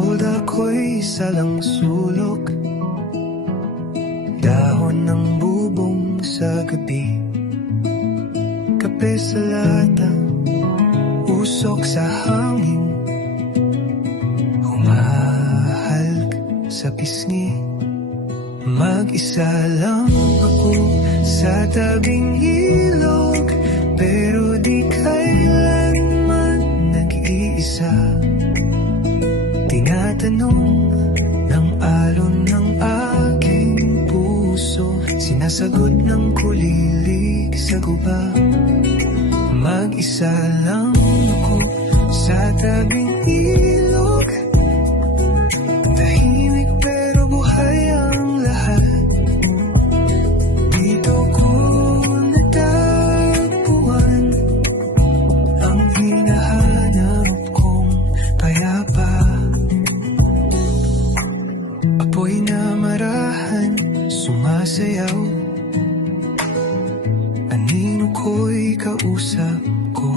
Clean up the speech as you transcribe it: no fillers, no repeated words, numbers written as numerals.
Hold ako'y salang sulok, dahon ng bubong sa gabi, kape sa lata, usok sa hangin, humahalk sa pisngi. Mag-isa lang ako sa tabing ilog, pero di kailanman nag-iisa. Tinatanong ng alon ng aking puso, sinasagot ng kulilig sa guba. Mag-isa lang ako sa tabing ilog, tahimik pero buhay ang lahat. Dito ko natagpuan ang hinahanap kong payapa. Apoy na marahan, sumasayaw, anino ko'y kausap ko.